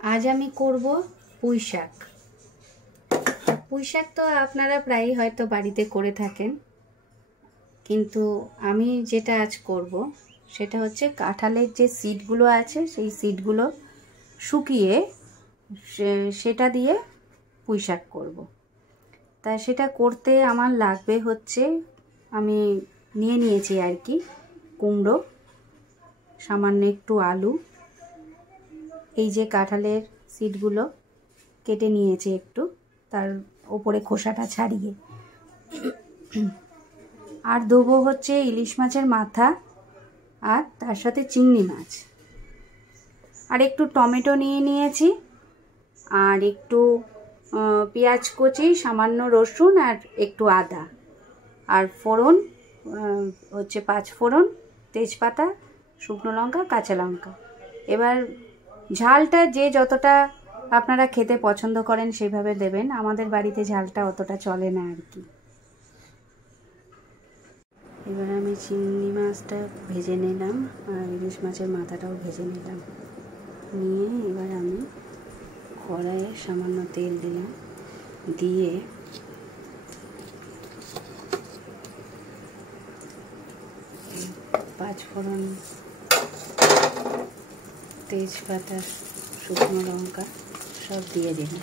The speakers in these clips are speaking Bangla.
आज आमी करब पुঁই শাক। पुঁই শাক तो आपनारा प्रायই হয়তো বাড়িতে করে থাকেন, কিন্তু আমি যেটা আজ করব সেটা হচ্ছে কাঁঠালের যে সিডগুলো আছে সেই সিডগুলো শুকিয়ে সেটা দিয়ে পুঁই শাক করব। তা সেটা করতে আমার লাগবে হচ্ছে, আমি নিয়ে নিয়েছি আর কি কুমড়ো, সামান্য একটু আলু, এই যে কাঁঠালের সিডগুলো কেটে নিয়েছি একটু, তার উপরে খোসাটা ছাড়িয়ে, আর দেবো হচ্ছে ইলিশ মাছের মাথা, আর তার সাথে চিংড়ি মাছ, আর একটু টমেটো নিয়ে নিয়েছি, আর একটু পেঁয়াজ কুচি, সামান্য রসুন, আর একটু আদা, আর ফোড়ন হচ্ছে 5 ফোড়ন, তেজপাতা, শুকনো লঙ্কা, কাঁচা লঙ্কা। এবার ঝালটা যে যতটা আপনারা খেতে পছন্দ করেন সেইভাবে দেবেন, আমাদের বাড়িতে ঝালটা অতটা চলে না আর কি। এবার আমি চিংড়ি মাছটা ভেজে নিলাম আর ইলিশ মাছের মাথাটাও ভেজে নিলাম, নিয়ে এবার আমি কড়াইয়ে সামান্য তেল দিলাম, দিয়ে পাঁচ ফোড়ন, তেজপাতা, শুকনো লঙ্কা সব দিয়ে দিলাম।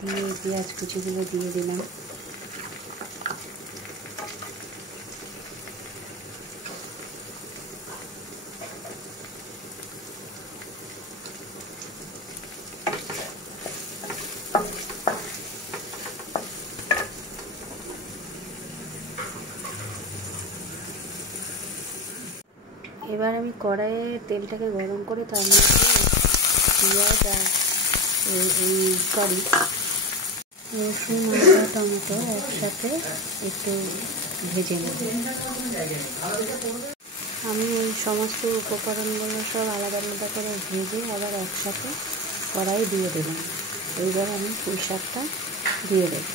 দিয়ে পেঁয়াজ কুচিগুলো দিয়ে দিলাম। এবার আমি কড়াইয়ে তেলটাকে গরম করে তার মধ্যে পেঁয়াজ আর রসুন, আদা, টমেটো একসাথে একটু ভেজে নেব। আমি এই সমস্ত উপকরণগুলো সব আলাদা আলাদা করে ভেজে আবার একসাথে কড়াই দিয়ে দিলাম। এইবার আমি পুঁই শাকটা দিয়ে দেব।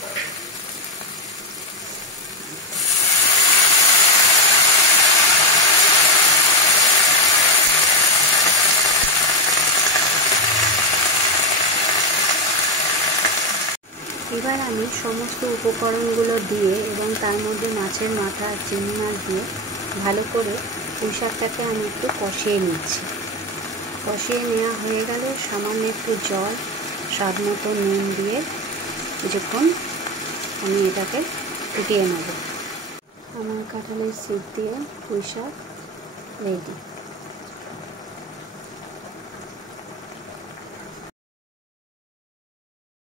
এবার আমি সমস্ত উপকরণগুলো দিয়ে এবং তার মধ্যে মাছের মাথা আর চিংড়ি মাছ দিয়ে ভালো করে পুঁই শাকটাকে আমি একটু কষিয়ে নিচ্ছি। কষিয়ে নেওয়া হয়ে গেলে সামান্য একটু জল, স্বাদ মতো নুন দিয়ে কিছুক্ষণ আমি এটাকে ফুটিয়ে নেব। আমার কাঁঠালের সিড দিয়ে পুঁই শাক রেডি।